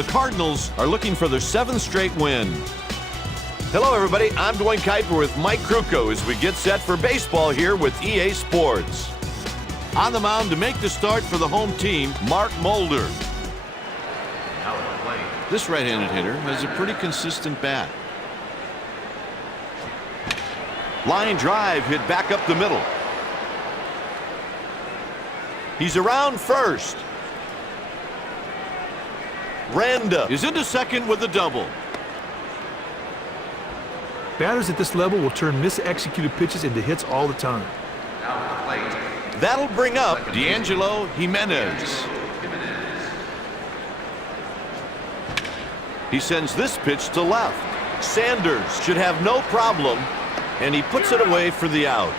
The Cardinals are looking for their 7th straight win. Hello, everybody. I'm Dwayne Kuiper with Mike Krukow as we get set for baseball here with EA Sports. On the mound to make the start for the home team, Mark Mulder. This right-handed hitter has a pretty consistent bat. Line drive hit back up the middle. He's around first. Randa is into second with a double. Batters at this level will turn misexecuted pitches into hits all the time. That'll bring up D'Angelo Jimenez. He sends this pitch to left. Sanders should have no problem, and he puts it away for the out.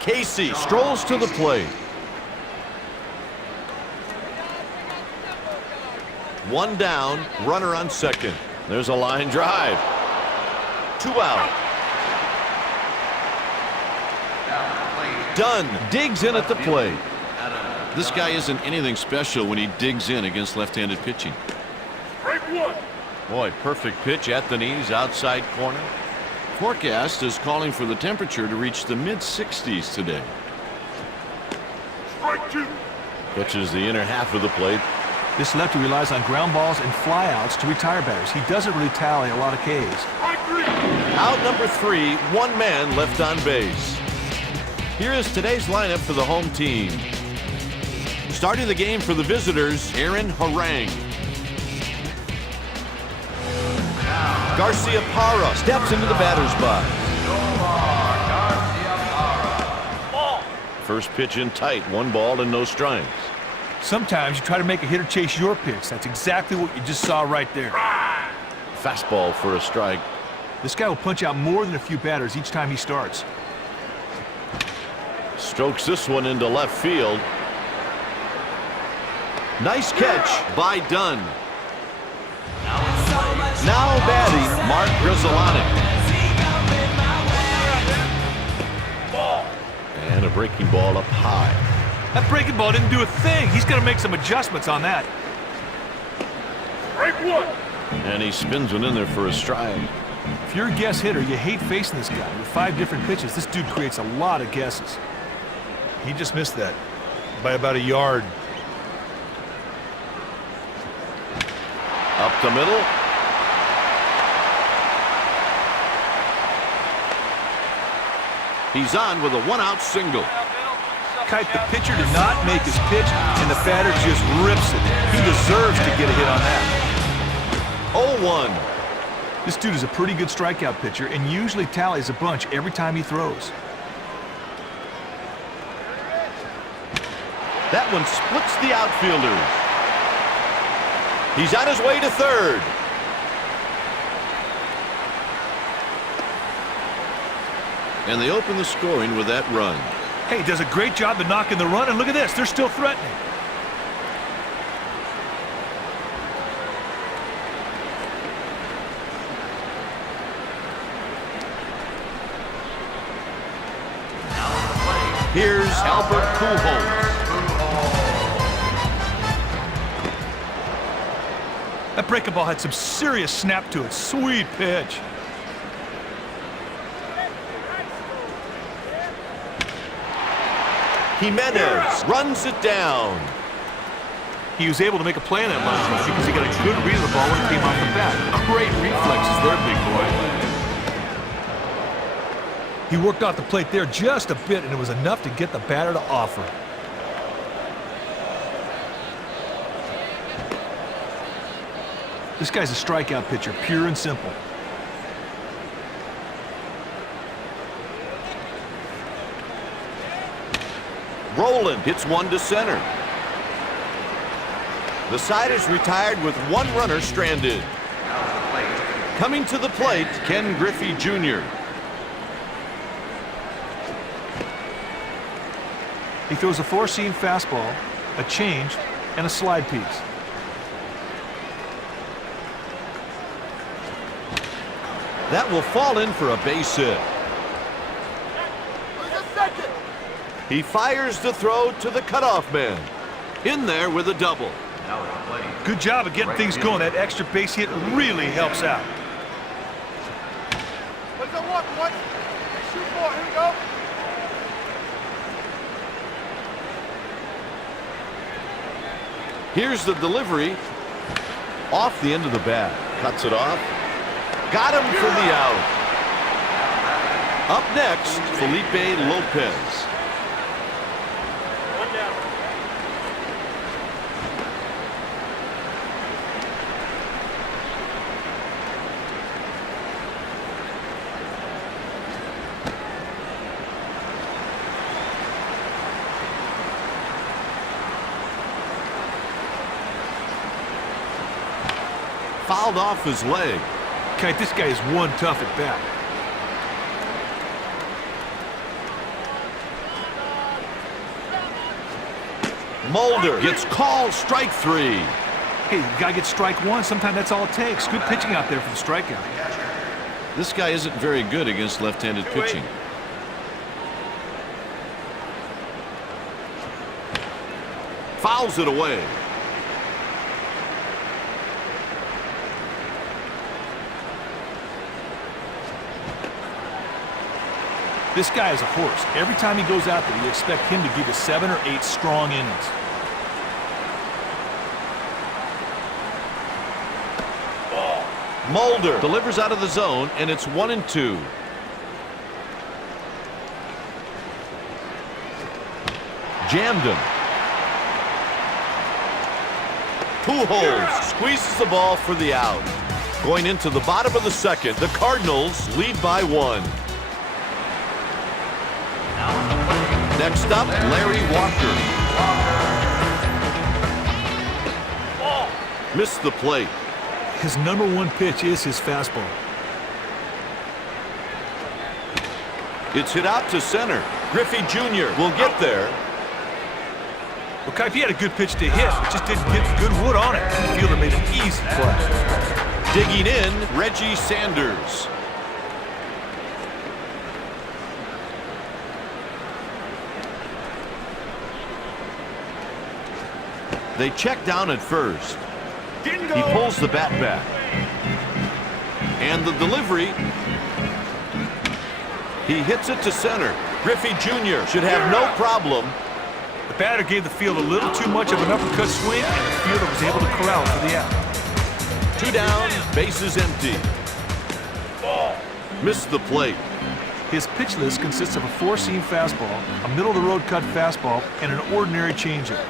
Casey strolls to the plate. One down, runner on second. There's a line drive. 2 out. Dunn digs in at the plate. This guy isn't anything special when he digs in against left-handed pitching. Boy, perfect pitch at the knees, outside corner. Forecast is calling for the temperature to reach the mid-60s today. Pitches the inner half of the plate. This lefty relies on ground balls and flyouts to retire batters. He doesn't really tally a lot of Ks. Out number 3, 1 man left on base. Here is today's lineup for the home team. Starting the game for the visitors, Aaron Harang. Garcia Parra steps into the batter's box. First pitch in tight, 1 ball and no strikes. Sometimes you try to make a hitter chase your pitch. That's exactly what you just saw right there. Fastball for a strike. This guy will punch out more than a few batters each time he starts. Strokes this one into left field. Nice catch by Dunn. Now batting, Mark Grudzielanek. And a breaking ball up high. That breaking ball didn't do a thing. He's going to make some adjustments on that. And he spins one in there for a strike. If you're a guess hitter, you hate facing this guy. With 5 different pitches, this dude creates a lot of guesses. He just missed that by about a yard. Up the middle. He's on with a 1-out single. Kite, the pitcher did not make his pitch, and the batter just rips it. He deserves to get a hit on that. 0-1. This dude is a pretty good strikeout pitcher and usually tallies a bunch every time he throws. That one splits the outfielders. He's on his way to third. And they open the scoring with that run. Hey, does a great job of knocking the run, and look at this, they're still threatening. Here's Albert Pujols. That breaking ball had some serious snap to it. Sweet pitch. Jimenez runs it down. He was able to make a play on that line drive because he got a good read of the ball when it came off the bat. Great reflexes there, big boy. He worked off the plate there just a bit, and it was enough to get the batter to offer. This guy's a strikeout pitcher, pure and simple. Roland hits one to center. The side is retired with 1 runner stranded. Coming to the plate, Ken Griffey Jr. He throws a 4-seam fastball, a change, and a slide piece. That will fall in for a base hit. He fires the throw to the cutoff man. In there with a double. Good job of getting things going. That extra base hit really helps out. What's the one? What? Shoot for. Here we go. Here's the delivery. Off the end of the bat. Cuts it off. Got him for the out. Up next, Felipe Lopez. One down. Fouled off his leg. Kite, this guy is one tough at bat. Mulder gets called strike 3. Hey, you gotta get strike one. Sometimes that's all it takes. Good pitching out there for the strikeout. This guy isn't very good against left-handed pitching. Fouls it away. This guy is a horse. Every time he goes out there, you expect him to give you 7 or 8 strong innings. Mulder delivers out of the zone, and it's 1-2. Jammed him. Pujols squeezes the ball for the out. Going into the bottom of the second, the Cardinals lead by 1. Next up, Larry Walker. Missed the plate. His #1 pitch is his fastball. It's hit out to center. Griffey Jr. will get there. Well, Kite, he had a good pitch to hit. Just didn't get good wood on it. The fielder made an easy play. Digging in, Reggie Sanders. They check down at first. He pulls the bat back. And the delivery. He hits it to center. Griffey Jr. should have no problem. The batter gave the field a little too much of an uppercut swing, and the fielder was able to corral it for the out. 2 down, bases empty. Missed the plate. His pitch list consists of a 4-seam fastball, a middle-of-the-road cut fastball, and an ordinary changeup.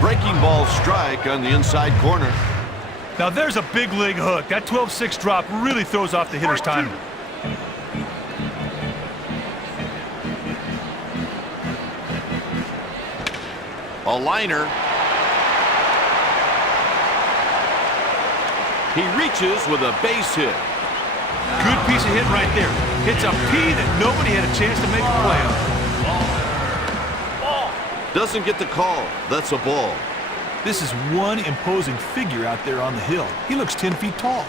Breaking ball strike on the inside corner. Now there's a big league hook. That 12-6 drop really throws off the hitter's timing. A liner. He reaches with a base hit. Good piece of hit right there. Hits a P that nobody had a chance to make a play on. Doesn't get the call. That's a ball. This is one imposing figure out there on the hill. He looks 10 feet tall.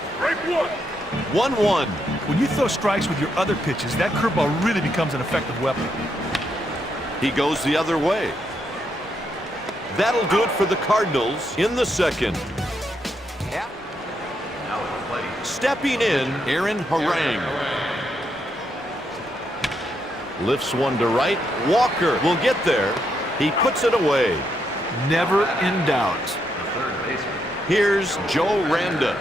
1-1. When you throw strikes with your other pitches, that curveball really becomes an effective weapon. He goes the other way. That'll do it for the Cardinals in the second. Stepping in, Aaron Harang. Lifts one to right. Walker will get there. He puts it away. Never in doubt. Here's Joe Randa.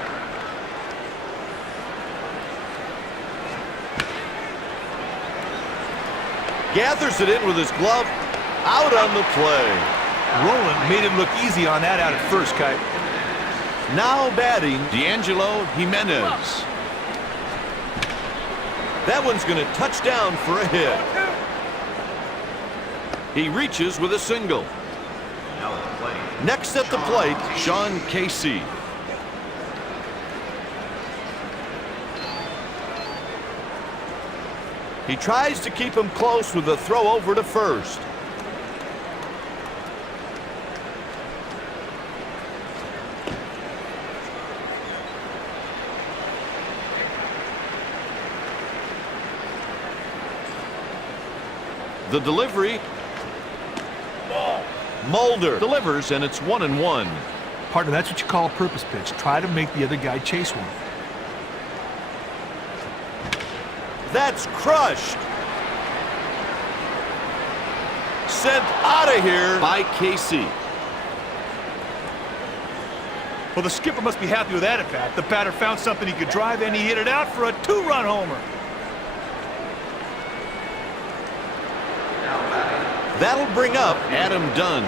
Gathers it in with his glove. Out on the play. Roland made it look easy on that out at first, Kite. Now batting, D'Angelo Jimenez. That one's going to touch down for a hit. He reaches with a single. Next at the plate, Sean Casey. He tries to keep him close with a throw over to first. The delivery. Mulder delivers, and it's 1-1. Partner, that's what you call a purpose pitch. Try to make the other guy chase one. That's crushed. Sent out of here by Casey. Well, the skipper must be happy with that at bat. The batter found something he could drive, and he hit it out for a 2-run homer. That'll bring up Adam Dunn.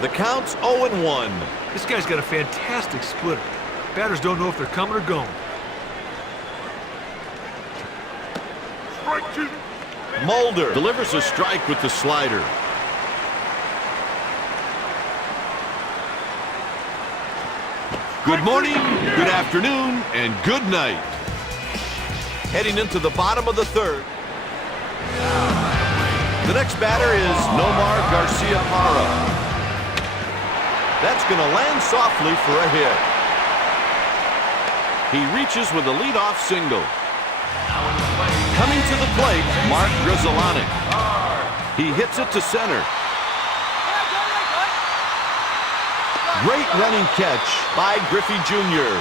The count's 0-1. This guy's got a fantastic splitter. Batters don't know if they're coming or going. Strike two. Mulder delivers a strike with the slider. Good morning, good afternoon, and good night. Heading into the bottom of the third. The next batter is Nomar Garcia-Parra. That's going to land softly for a hit. He reaches with a leadoff single. Coming to the plate, Mark Grudzielanek. He hits it to center. Great running catch by Griffey Jr.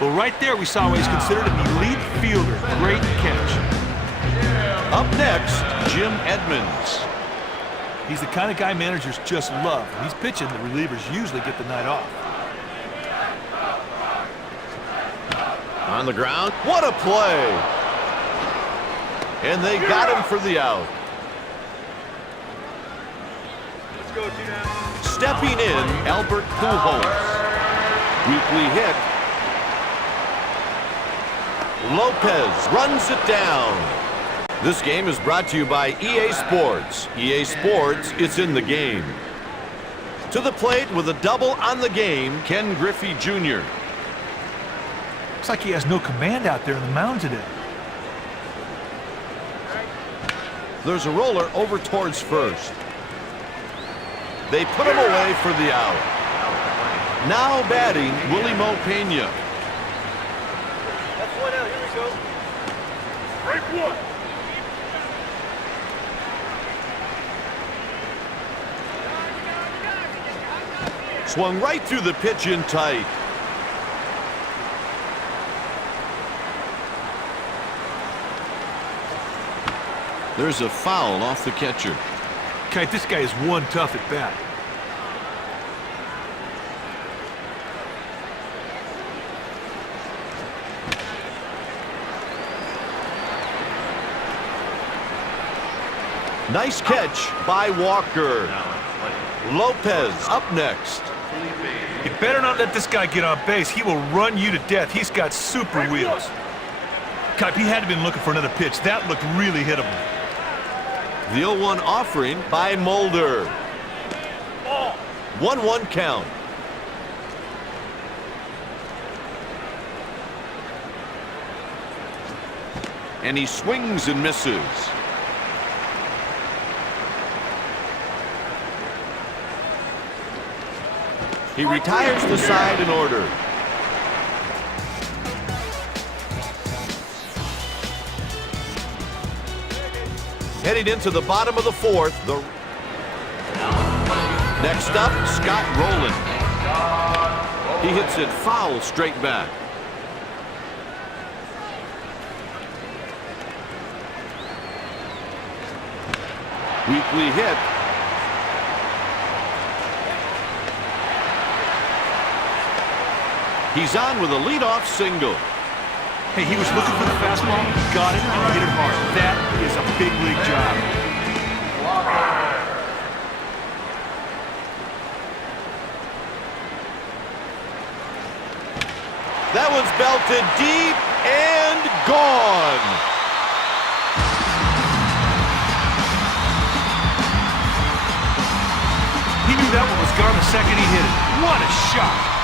Well, right there we saw why he's considered an elite fielder. Great catch. Up next, Jim Edmonds. He's the kind of guy managers just love. When he's pitching, the relievers usually get the night off. On the ground. What a play! And they got him for the out. Let's go, Tina. Stepping in, Albert Pujols. Weekly hit. Lopez runs it down. This game is brought to you by EA Sports. EA Sports, it's in the game. To the plate with a double on the game, Ken Griffey Jr. Looks like he has no command out there on the mound today. There's a roller over towards first. They put him away for the out. Now batting, Willie Mo Pena. That's one out. Here we go. Strike one. Swung right through the pitch in tight. There's a foul off the catcher. Kite, this guy is one tough at bat. Nice catch by Walker. Lopez up next. You better not let this guy get on base. He will run you to death. He's got super wheels. Kite, he had to been looking for another pitch. That looked really hittable. The 0-1 offering by Mulder. 1-1 count. And he swings and misses. He retires the side in order. Heading into the bottom of the fourth. Next up, Scott Rowland. He hits it foul straight back. Weekly hit. He's on with a leadoff single. Hey, he was looking for the fastball, got it, and hit it hard. That is a big league job. That one's belted deep and gone. He knew that one was gone the second he hit it. What a shot!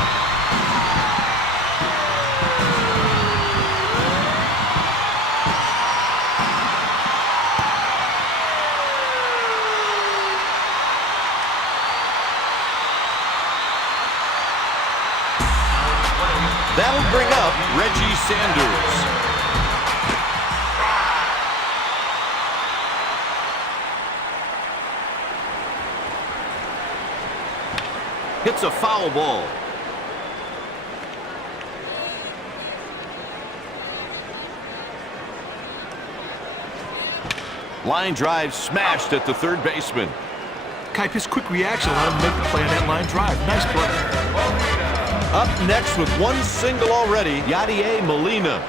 That'll bring up Reggie Sanders. Hits a foul ball. Line drive smashed at the third baseman. Kipe, his quick reaction allowed him to make the play on that line drive. Nice play. Up next with one single already, Yadier Molina.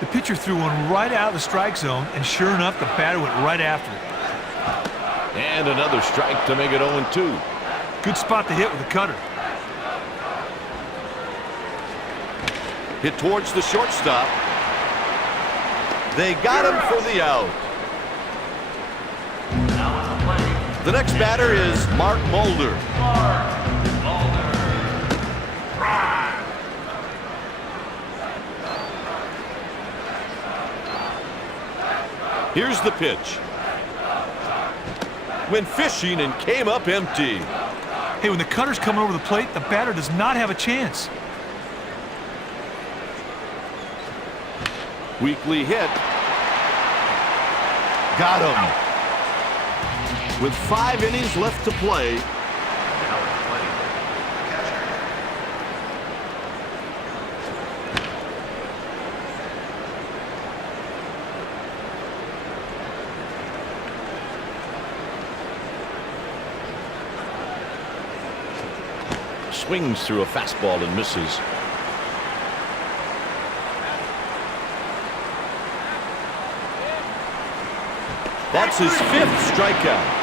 The pitcher threw one right out of the strike zone, and sure enough, the batter went right after it. And another strike to make it 0-2. Good spot to hit with the cutter. Hit towards the shortstop. They got him for the out. The next batter is Mark Mulder. Here's the pitch. Went fishing and came up empty. Hey, when the cutter's coming over the plate, the batter does not have a chance. Weakly hit. Got him. With 5 innings left to play. Swings through a fastball and misses. That's his 5th strikeout.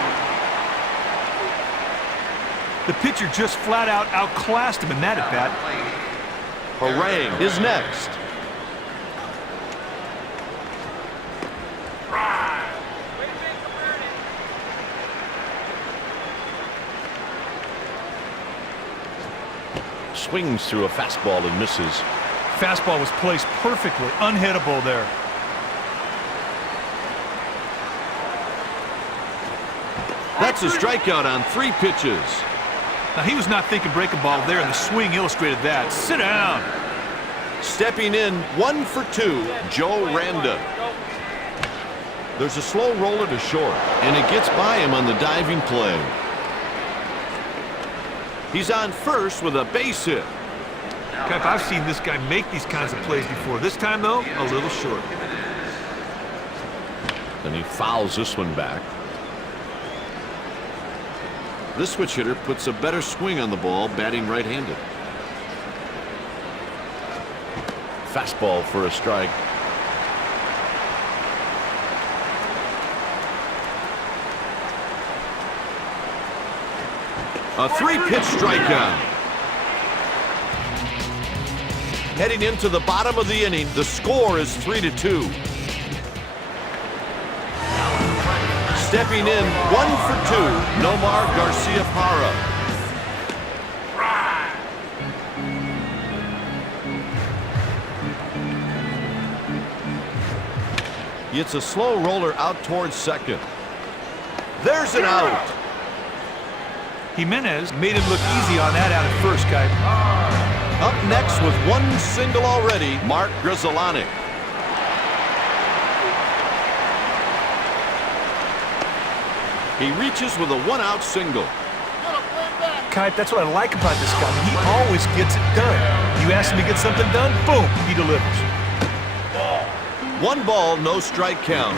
The pitcher just flat out outclassed him in that at-bat. Harang is next. Swings through a fastball and misses. Fastball was placed perfectly, unhittable there. That's a strikeout on 3 pitches. Now, he was not thinking breaking ball there, and the swing illustrated that. Sit down. Stepping in, 1 for 2, Joe Randa. There's a slow roller to short, and it gets by him on the diving play. He's on first with a base hit. Kipe, I've seen this guy make these kinds of plays before. This time, though, a little short. Then he fouls this one back. This switch hitter puts a better swing on the ball, batting right-handed. Fastball for a strike. A 3-pitch strikeout. Heading into the bottom of the inning, the score is 3-2. Stepping in, 1 for 2, Nomar Garciaparra. It's a slow roller out towards second. There's an out. Jimenez made him look easy on that out at first, Kipe. Up next with 1 single already, Mark Grudzielanek. He reaches with a 1-out single. Kipe, that's what I like about this guy. He always gets it done. You ask him to get something done, boom, he delivers. 1 ball, no strike count.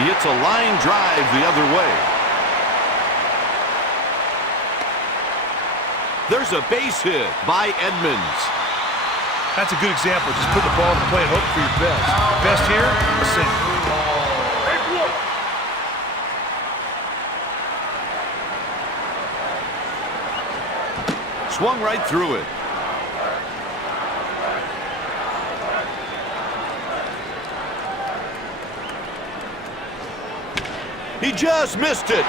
He hits a line drive the other way. There's a base hit by Edmonds. That's a good example. Just put the ball in the play and hope for your best. Best here, a single. Swung right through it. He just missed it.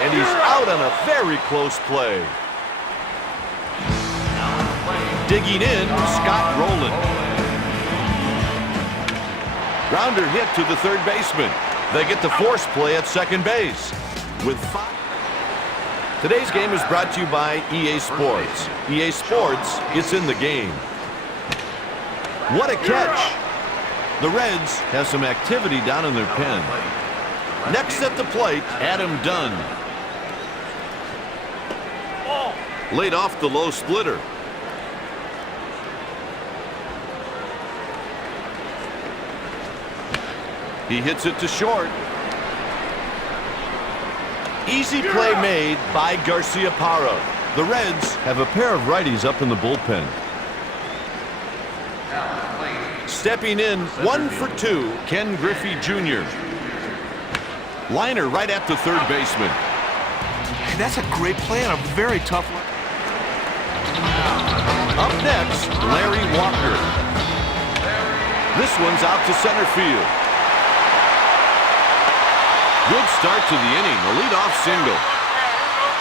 And he's out on a very close play. Digging in, Scott Rowland. Grounder hit to the third baseman. They get the force play at second base. With 5. Today's game is brought to you by EA Sports. EA Sports, it's in the game. What a catch. The Reds have some activity down in their pen. Next at the plate, Adam Dunn. Laid off the low splitter. He hits it to short. Easy play made by Garciaparra. The Reds have a pair of righties up in the bullpen. Stepping in, 1 for 2, Ken Griffey Jr. Liner right at the third baseman. Hey, that's a great play on a very tough one. Up next, Larry Walker. This one's out to center field. Good start to the inning, a leadoff single.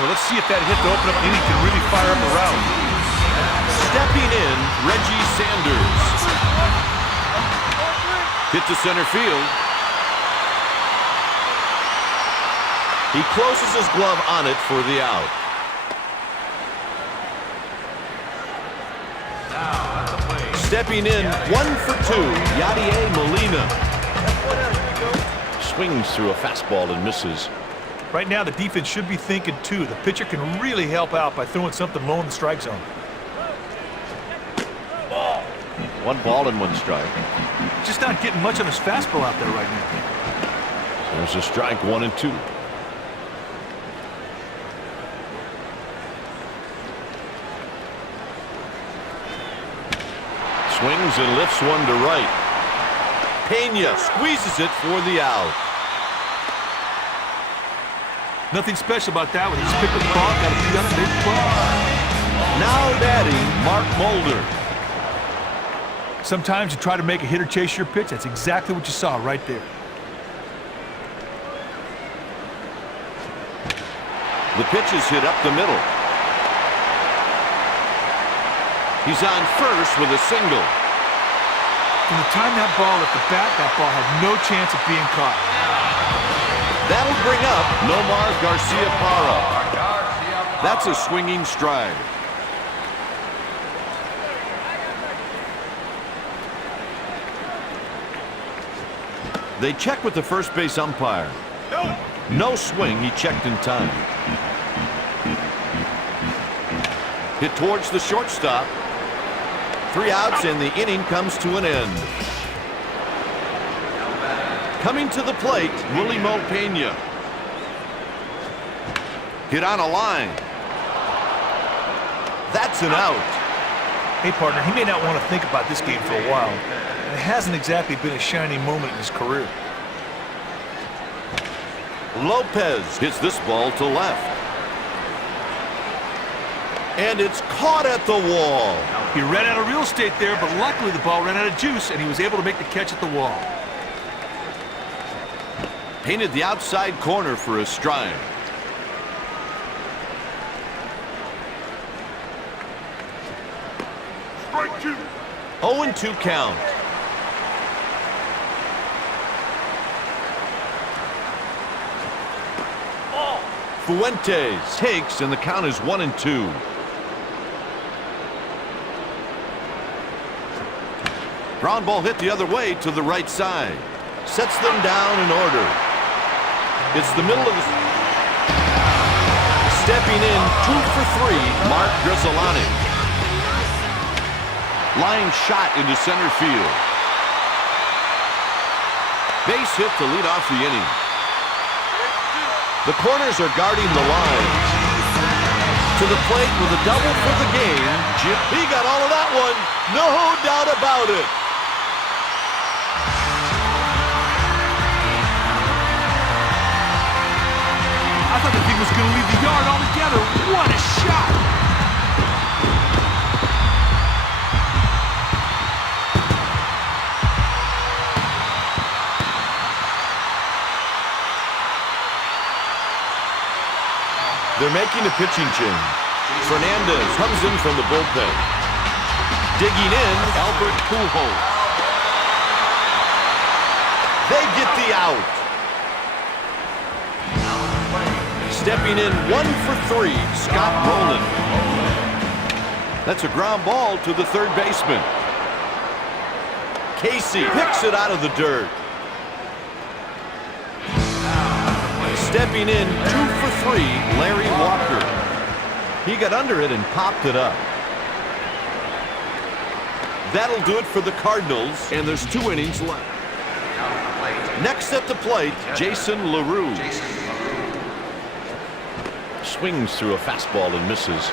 Well, let's see if that hit to open up the inning can really fire up the round. Stepping in, Reggie Sanders. Hit to center field. He closes his glove on it for the out. Stepping in, 1 for 2, Yadier Molina. Swings through a fastball and misses. Right now, the defense should be thinking, too. The pitcher can really help out by throwing something low in the strike zone. 1 ball and 1 strike. Just not getting much on his fastball out there right now. There's a strike, 1 and 2. Swings and lifts one to right. Pena squeezes it for the out. Nothing special about that one. He just picked up the ball, got a beat on it, made the play. Now batting, Mark Mulder. Sometimes you try to make a hitter chase your pitch. That's exactly what you saw right there. The pitch is hit up the middle. He's on first with a single. From the time that ball left the bat, that ball had no chance of being caught. That'll bring up Nomar Garciaparra. That's a swinging strike. They check with the first base umpire. No swing, he checked in time. Hit towards the shortstop. 3 outs and the inning comes to an end. Coming to the plate, Willie Mo Pena. Hit on a line. That's an out. Hey, partner, he may not want to think about this game for a while. It hasn't exactly been a shining moment in his career. Lopez hits this ball to left. And it's caught at the wall. He ran out of real estate there, but luckily the ball ran out of juice, and he was able to make the catch at the wall. Painted the outside corner for a strike. Strike 2. 0-2 count. Fuentes takes, and the count is 1-2. Ground ball hit the other way to the right side. Sets them down in order. It's the middle of the... Stepping in, 2 for 3, Mark Grizzolani. Line shot into center field. Base hit to lead off the inning. The corners are guarding the lines. To the plate with a double for the game. He got all of that one. No doubt about it. I thought the thing was going to leave the yard altogether. What a shot! They're making a pitching change. Fernandez comes in from the bullpen. Digging in, Albert Pujols. They get the out. Stepping in, 1 for 3, Scott Rowland. That's a ground ball to the third baseman. Casey picks it out of the dirt. Stepping in 2 for 3, Larry Walker. He got under it and popped it up. That'll do it for the Cardinals, and there's 2 innings left. Next at the plate, Jason LaRue. Swings through a fastball and misses.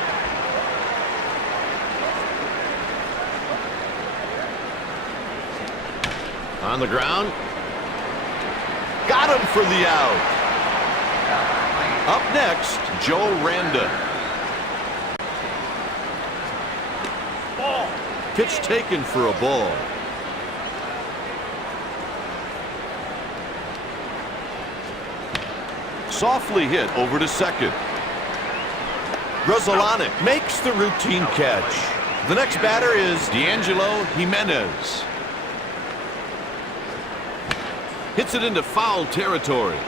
On the ground. Got him for the out. Up next, Joe Randa. Ball. Pitch taken for a ball. Softly hit over to second. Grzelcyk makes the routine catch. The next batter is D'Angelo Jimenez. Hits it into foul territory.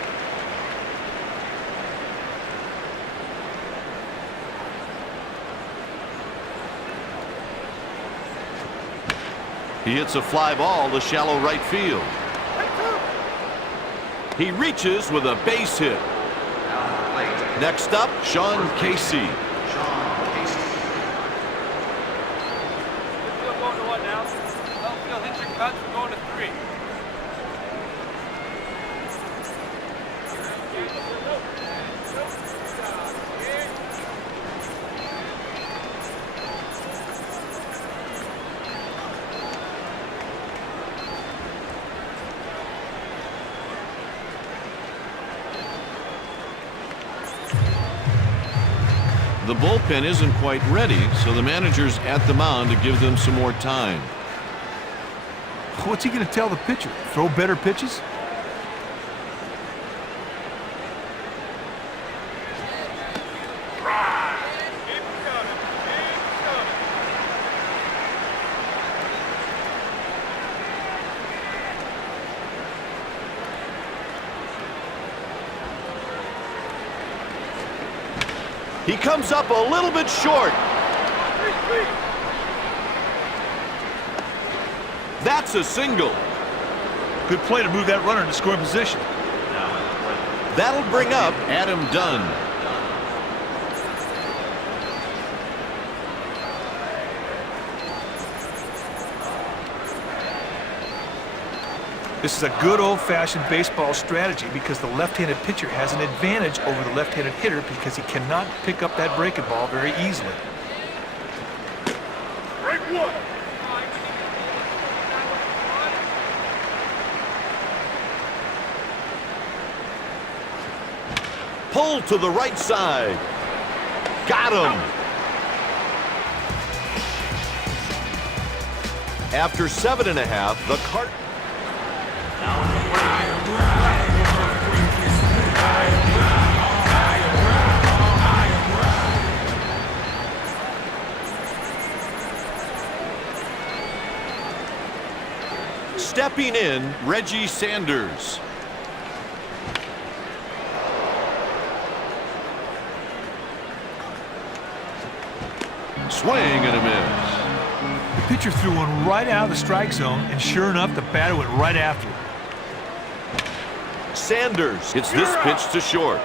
He hits a fly ball to shallow right field. He reaches with a base hit. Next up, Sean Casey. Going to 1 now. Outfield hit your cuts. We're going to 3. The bullpen isn't quite ready, so the manager's at the mound to give them some more time. What's he going to tell the pitcher? Throw better pitches? He comes up a little bit short. That's a single. Good play to move that runner into scoring position. That'll bring up Adam Dunn. This is a good old-fashioned baseball strategy because the left-handed pitcher has an advantage over the left-handed hitter because he cannot pick up that breaking ball very easily. Break 1. Pulled to the right side. Got him. After 7.5, the Cardinals. Stepping in, Reggie Sanders. Swing and a miss. The pitcher threw one right out of the strike zone, and sure enough, the batter went right after it. Sanders hits this pitch to short.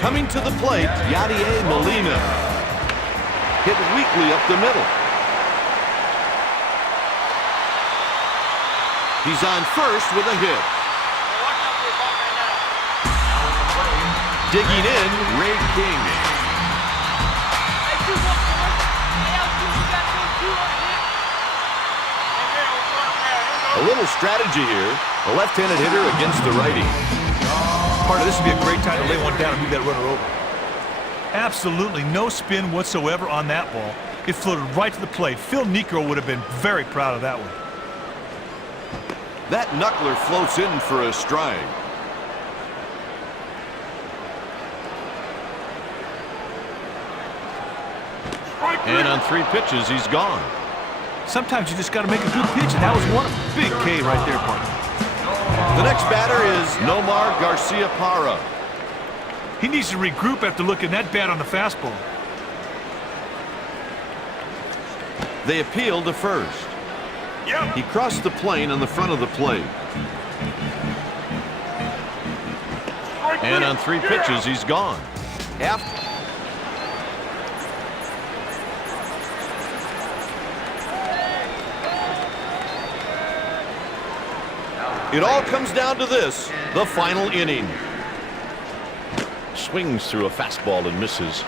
Coming to the plate, Yadier Molina. Hit weakly up the middle. He's on first with a hit. Digging in, Ray King. A little strategy here. A left-handed hitter against the righty. Partner, this would be a great time to lay one down and move that runner over. Absolutely no spin whatsoever on that ball. It floated right to the plate. Phil Niekro would have been very proud of that one. That knuckler floats in for a strike. And on 3 pitches, he's gone. Sometimes you just got to make a good pitch, and that was one of them. Big K right there, partner. The next batter is Nomar Garciaparra. He needs to regroup after looking that bad on the fastball. They appeal to first. He crossed the plane on the front of the plate. And on 3 pitches, he's gone. It all comes down to this, the final inning. Swings through a fastball and misses.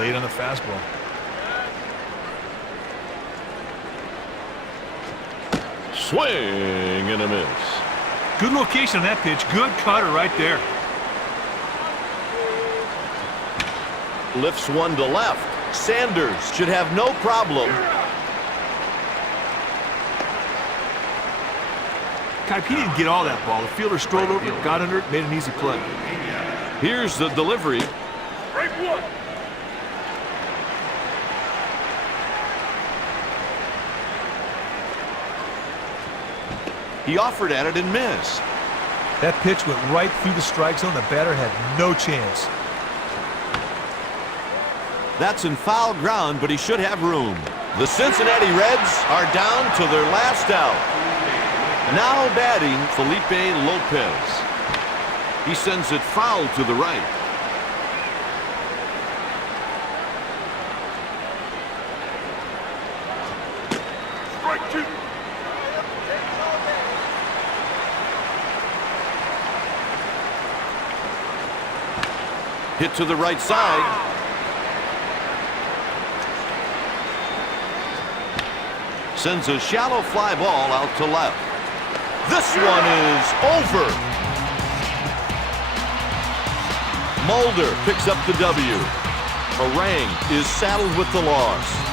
Late on the fastball. Swing and a miss. Good location on that pitch. Good cutter right there. Lifts one to left. Sanders should have no problem. Kipe, he didn't get all that ball. The fielder strolled over, got under it, made an easy play. Here's the delivery. He offered at it and missed. That pitch went right through the strike zone. The batter had no chance. That's in foul ground, but he should have room. The Cincinnati Reds are down to their last out. Now batting Felipe Lopez. He sends it foul to the right. Strike 2. Hit to the right side. Sends a shallow fly ball out to left. This one is over. Mulder picks up the W. Harang is saddled with the loss.